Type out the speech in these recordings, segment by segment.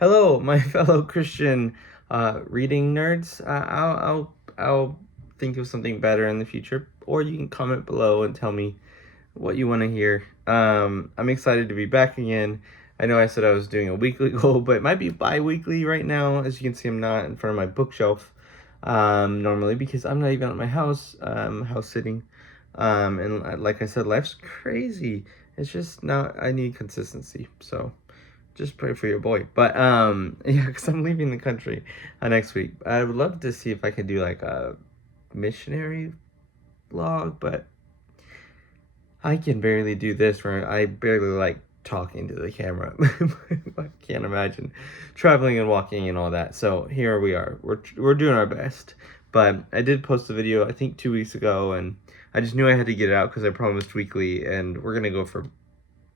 Hello, my fellow Christian reading nerds. I'll think of something better in the future, or you can comment below and tell me what you want to hear. I'm excited to be back again. I know I said I was doing a weekly goal, but it might be bi-weekly right now. As you can see, I'm not in front of my bookshelf normally because I'm not even at my house, house sitting. And like I said, life's crazy. It's just not. I need consistency, so just pray for your boy. But yeah, because I'm leaving the country next week. I would love to see if I could do like a missionary vlog, but I can barely do this where I barely like talking to the camera. I can't imagine traveling and walking and all that. So here we are. We're doing our best. But I did post a video I think 2 weeks ago, and I just knew I had to get it out because I promised weekly, and we're gonna go for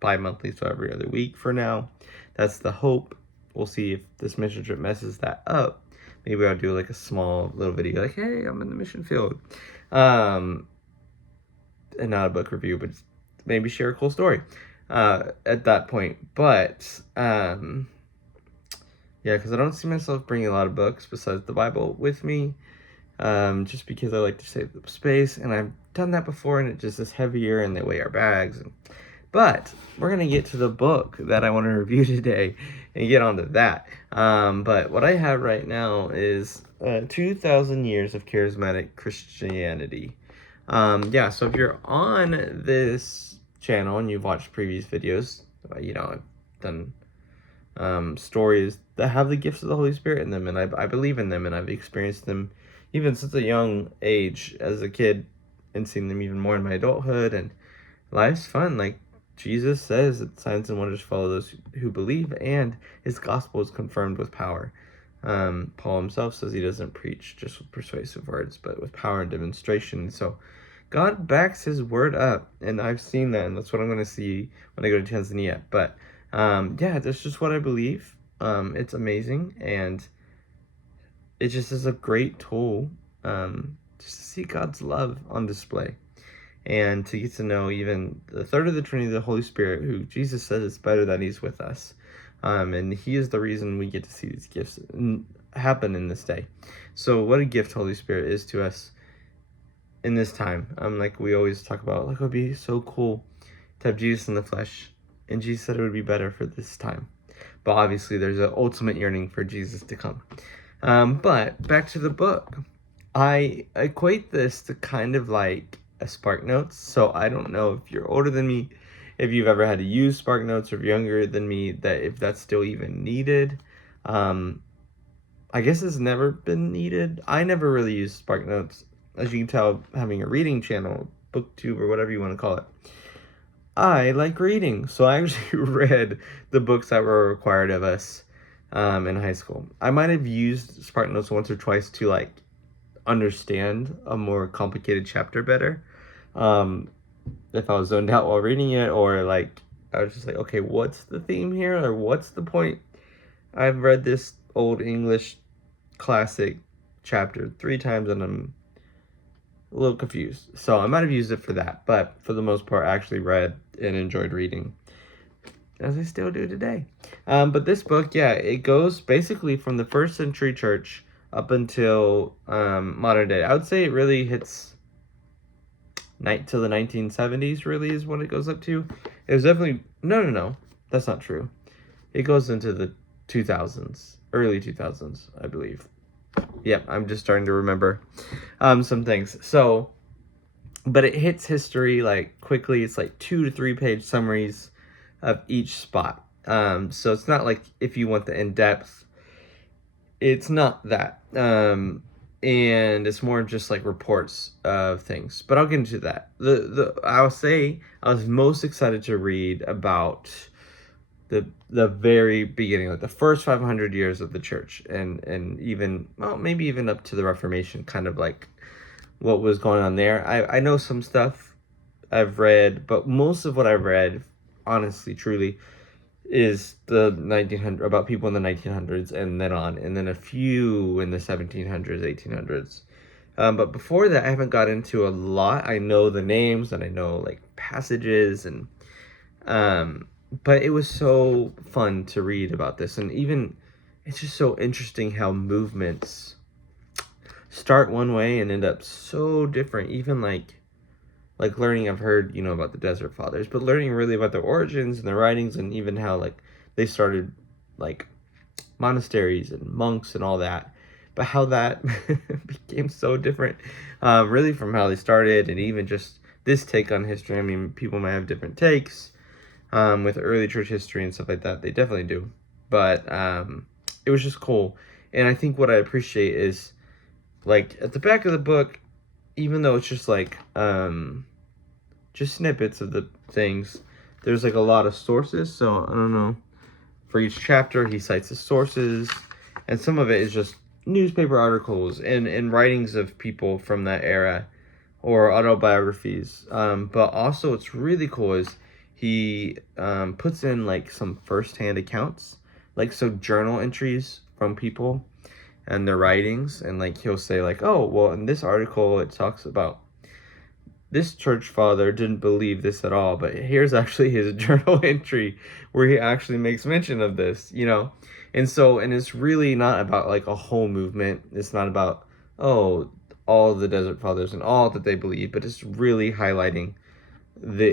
bi-monthly, so every other week for now. That's the hope. We'll see if this mission trip messes that up. Maybe I'll do like a small little video like, hey, I'm in the mission field. And not a book review, but maybe share a cool story at that point. But yeah, because I don't see myself bringing a lot of books besides the Bible with me, just because I like to save the space, and I've done that before, and it just is heavier, and they weigh our bags. But we're gonna get to the book that I want to review today and get onto that. But what I have right now is 2,000 Years of Charismatic Christianity. Yeah, so if you're on this channel and you've watched previous videos, I've done stories that have the gifts of the Holy Spirit in them, and I believe in them, and I've experienced them even since a young age as a kid, and seen them even more in my adulthood, and life's fun. Like Jesus says that signs and wonders follow those who believe, and his gospel is confirmed with power. Paul himself says he doesn't preach just with persuasive words, but with power and demonstration. So God backs his word up, and I've seen that, and that's what I'm going to see when I go to Tanzania. But yeah, that's just what I believe. It's amazing, and it just is a great tool just to see God's love on display, and to get to know even the third of the Trinity, the Holy Spirit, who Jesus says it's better that he's with us. And he is the reason we get to see these gifts happen in this day. So what a gift Holy Spirit is to us in this time. Like we always talk about, like it would be so cool to have Jesus in the flesh. And Jesus said it would be better for this time. But obviously there's an ultimate yearning for Jesus to come. But back to the book. I equate this to kind of like a Spark Notes. So I don't know if you're older than me, if you've ever had to use Spark Notes, or if you're younger than me, that if that's still even needed. I guess it's never been needed. I never really used Spark Notes. As you can tell, having a reading channel, booktube, or whatever you want to call it, I like reading. So I actually read the books that were required of us in high school. I might have used Spark Notes once or twice to like understand a more complicated chapter better, if I was zoned out while reading it, or like I was just like, okay, what's the theme here, or what's the point? I've read this old English classic chapter 3 times and I'm a little confused, so I might have used it for that. But for the most part, I actually read and enjoyed reading, as I still do today. But this book, yeah, it goes basically from the first century church up until modern day. I would say it really hits till the 1970s, really is what it goes up to. It was definitely, no, that's not true. It goes into the 2000s, early 2000s, I believe. Yeah, I'm just starting to remember some things. So, but it hits history like quickly. It's like 2 to 3 page summaries of each spot. So it's not like if you want the in-depth, it's not that. And it's more just like reports of things. But I'll get into that. I'll say I was most excited to read about the very beginning, like the first 500 years of the church, and even, well, maybe even up to the Reformation, kind of like what was going on there. I know some stuff I've read, but most of what I've read, honestly, truly, is the 1900, about people in the 1900s and then on, and then a few in the 1700s, 1800s. But before that, I haven't got into a lot. I know the names, and I know like passages, and but it was so fun to read about this, and even it's just so interesting how movements start one way and end up so different. Even like learning, I've heard, about the Desert Fathers, but learning really about their origins and their writings, and even how like they started like monasteries and monks and all that, but how that became so different, really, from how they started, and even just this take on history. I mean, people might have different takes, with early church history and stuff like that. They definitely do, but it was just cool. And I think what I appreciate is, like, at the back of the book, even though it's just like just snippets of the things, there's like a lot of sources. So I don't know, for each chapter he cites the sources, and some of it is just newspaper articles and writings of people from that era, or autobiographies. But also what's really cool is he puts in like some firsthand accounts, like, so journal entries from people and their writings, and like he'll say like, oh well, in this article it talks about this church father didn't believe this at all, but here's actually his journal entry where he actually makes mention of this. And it's really not about like a whole movement. It's not about, oh, all the Desert Fathers and all that they believe, but it's really highlighting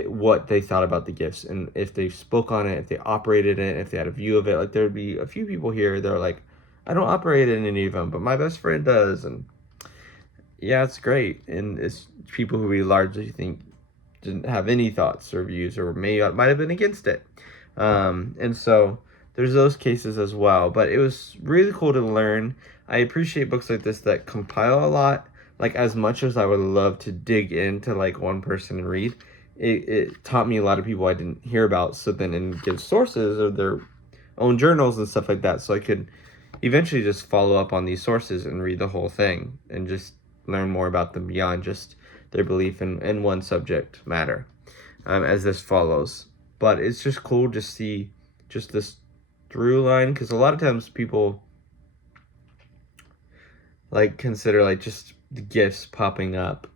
what they thought about the gifts, and if they spoke on it, if they operated in it, if they had a view of it. Like, there would be a few people here that are like, I don't operate in any of them, but my best friend does. And yeah, it's great. And it's people who we largely think didn't have any thoughts or views, or might have been against it. And so there's those cases as well. But it was really cool to learn. I appreciate books like this that compile a lot. Like, as much as I would love to dig into like one person and read, it taught me a lot of people I didn't hear about. So then, and give sources of their own journals and stuff like that, so I could eventually just follow up on these sources and read the whole thing and just learn more about them beyond just their belief in one subject matter, as this follows. But it's just cool to see just this through line, because a lot of times people like consider like just the gifts popping up,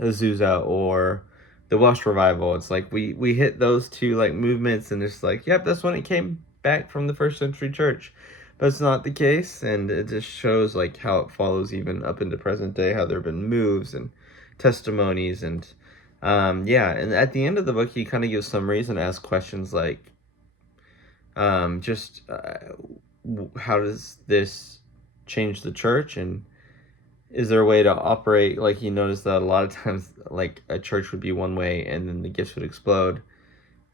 Azusa or the Welsh revival. It's like we hit those two like movements, and it's like, yep, that's when it came back from the first century church. But it's not the case, and it just shows like how it follows even up into present day, how there have been moves and testimonies. And yeah, and at the end of the book he kind of gives summaries and asks questions like, just how does this change the church, and is there a way to operate? Like, you notice that a lot of times like a church would be one way, and then the gifts would explode,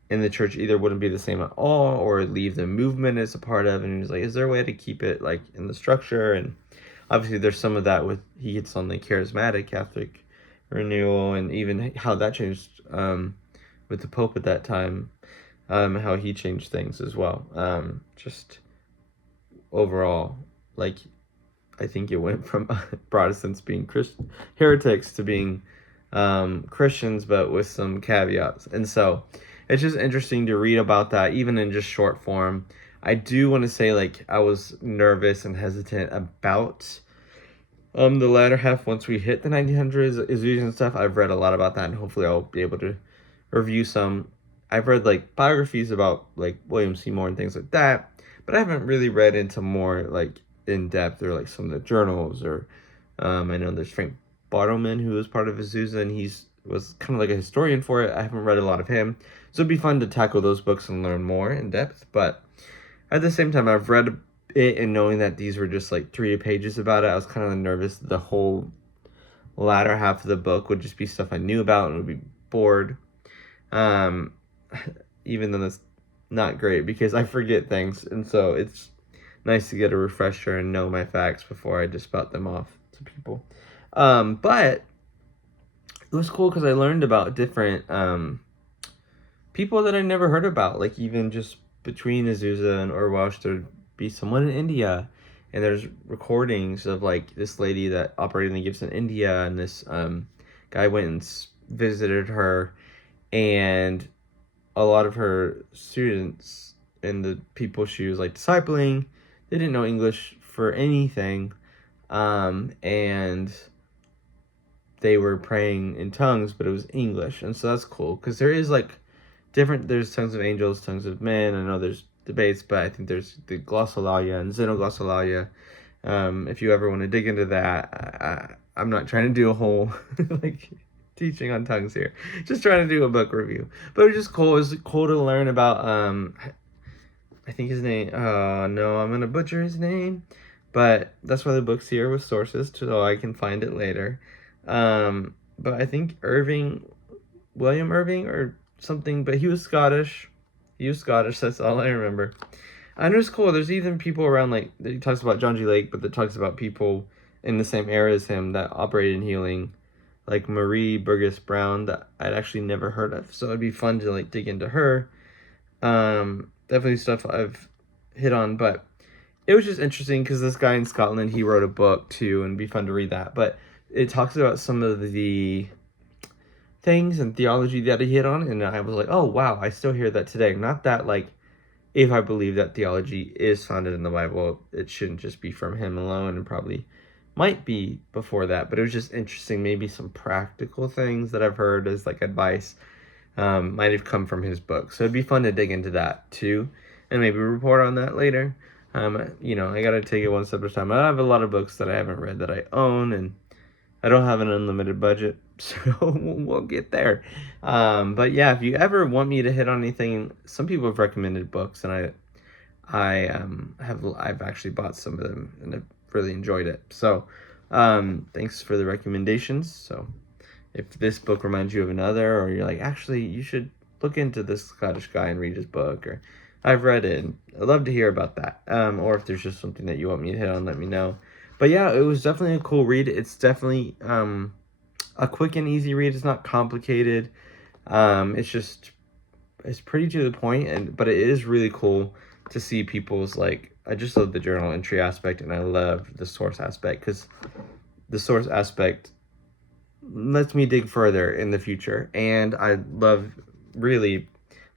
and the church either wouldn't be the same at all, or leave the movement it's a part of. And he's like, is there a way to keep it like in the structure? And obviously there's some of that with, he gets on the charismatic Catholic renewal, and even how that changed, with the Pope at that time, how he changed things as well. Just overall, like, I think it went from Protestants being heretics to being Christians, but with some caveats. And so it's just interesting to read about that, even in just short form. I do want to say, like, I was nervous and hesitant about the latter half once we hit the 1900s, Azusa and stuff. I've read a lot about that, and hopefully I'll be able to review some. I've read like biographies about like William Seymour and things like that, but I haven't really read into more like in depth, or like some of the journals, or I know there's Frank Bartleman, who was part of Azusa, and was kind of like a historian for it. I haven't read a lot of him, so it'd be fun to tackle those books and learn more in depth. But at the same time, I've read it, and knowing that these were just like 3 pages about it, I was kind of nervous the whole latter half of the book would just be stuff I knew about and would be bored. Even though that's not great, because I forget things, and so it's nice to get a refresher and know my facts before I just spout them off to people. But it was cool because I learned about different people that I never heard about. Like, even just between Azusa and Urwash, there'd be someone in India, and there's recordings of like this lady that operated the gifts in India, and this guy went and visited her, and a lot of her students and the people she was like discipling, they didn't know English for anything, and they were praying in tongues, but it was English. And so that's cool, because there is like there's tongues of angels, tongues of men. I know there's debates, but I think there's the glossolalia and xenoglossolalia. If you ever want to dig into that, I'm not trying to do a whole like teaching on tongues here. Just trying to do a book review. But it was just cool. It was cool to learn about I think his name. No, I'm gonna butcher his name. But that's why the book's here with sources, so I can find it later. But I think William Irving or something. But he was Scottish. He was Scottish. That's all I remember. And it was cool. There's even people around, like, he talks about John G. Lake, but that talks about people in the same era as him that operated in healing, like Marie Burgess Brown, that I'd actually never heard of. So it'd be fun to, like, dig into her. Definitely stuff I've hit on, but it was just interesting because this guy in Scotland, he wrote a book too, and it'd be fun to read that. But it talks about some of the things and theology that he hit on, and I was like, oh wow, I still hear that today. Not that, like, if I believe that theology is founded in the Bible, it shouldn't just be from him alone, and probably might be before that. But it was just interesting. Maybe some practical things that I've heard as like advice might have come from his book. So it'd be fun to dig into that too, and maybe report on that later. I gotta take it one step at a time. I have a lot of books that I haven't read that I own, and I don't have an unlimited budget, so we'll get there. But yeah, if you ever want me to hit on anything, some people have recommended books, and I've actually bought some of them, and I've really enjoyed it. So thanks for the recommendations. So if this book reminds you of another, or you're like, actually, you should look into this Scottish guy and read his book, or I've read it, and I'd love to hear about that. Or if there's just something that you want me to hit on, let me know. But yeah, it was definitely a cool read. It's definitely a quick and easy read. It's not complicated. It's pretty to the point, but it is really cool to see people's, like, I just love the journal entry aspect, and I love the source aspect, because the source aspect lets me dig further in the future, and I love really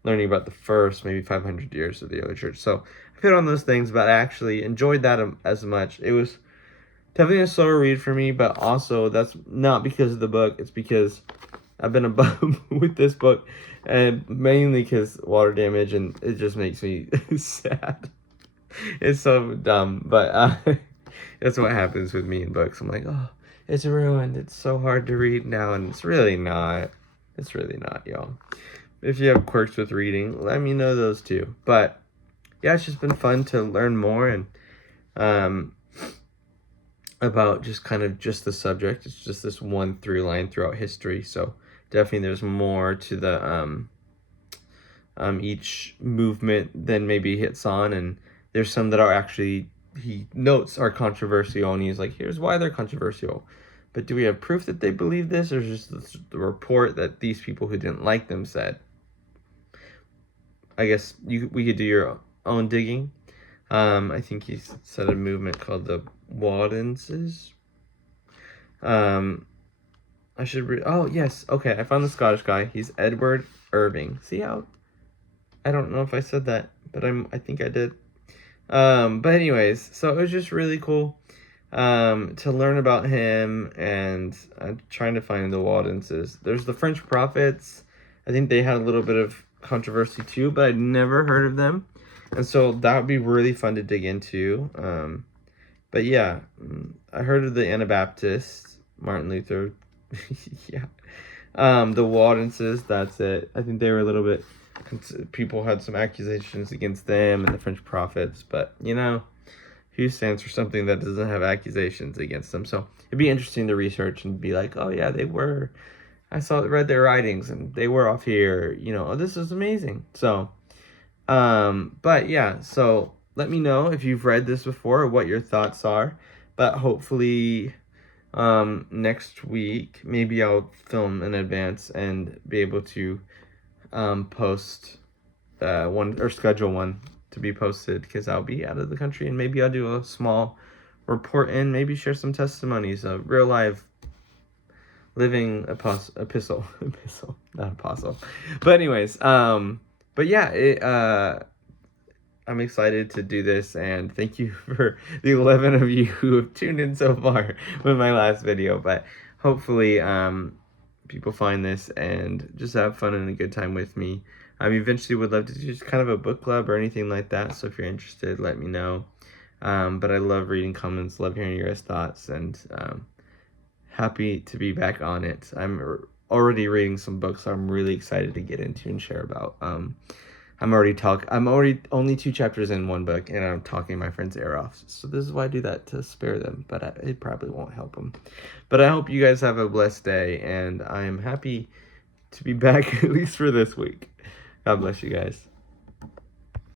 learning about the first maybe 500 years of the early church. So I hit on those things, but I actually enjoyed that as much. It was definitely a slower read for me, but also that's not because of the book. It's because I've been a bum with this book, and mainly because water damage, and it just makes me sad. It's so dumb, but that's what happens with me in books. I'm like, oh, it's ruined. It's so hard to read now, and it's really not. It's really not, y'all. If you have quirks with reading, let me know those too. But yeah, it's just been fun to learn more, and about just kind of just the subject. It's just this one through line throughout history. So definitely there's more to the each movement than maybe he hits on, and there's some that are actually, he notes, are controversial, and he's like, here's why they're controversial. But do we have proof that they believe this, or just the report that these people who didn't like them said? I guess we could do your own digging. I think he said a movement called the Waldenses. I should oh yes, okay, I found the Scottish guy. He's Edward Irving. See how, I don't know if I said that, but I think I did. But anyways, so it was just really cool to learn about him, and I'm trying to find the Waldenses. There's the French prophets. I think they had a little bit of controversy too, but I'd never heard of them, and so that would be really fun to dig into. But yeah, I heard of the Anabaptists, Martin Luther. Yeah. The Waldenses, that's it. I think they were a little bit, people had some accusations against them and the French prophets, but who stands for something that doesn't have accusations against them? So it'd be interesting to research and be like, oh yeah, they were, read their writings, and they were off here, oh, this is amazing. So but yeah, so let me know if you've read this before or what your thoughts are. But hopefully next week maybe I'll film in advance and be able to post one, or schedule one to be posted, because I'll be out of the country, and maybe I'll do a small report and maybe share some testimonies of real life living epistle, not apostle. But anyways, but yeah, I'm excited to do this, and thank you for the 11 of you who have tuned in so far with my last video. But hopefully people find this and just have fun and a good time with me. Eventually would love to do just kind of a book club or anything like that. So if you're interested, let me know. But I love reading comments, love hearing your guys' thoughts, and happy to be back on it. I'm already reading some books I'm really excited to get into and share about. I'm already only 2 chapters in one book, and I'm talking my friend's ear off. So this is why I do that, to spare them, but it probably won't help them. But I hope you guys have a blessed day, and I am happy to be back at least for this week. God bless you guys.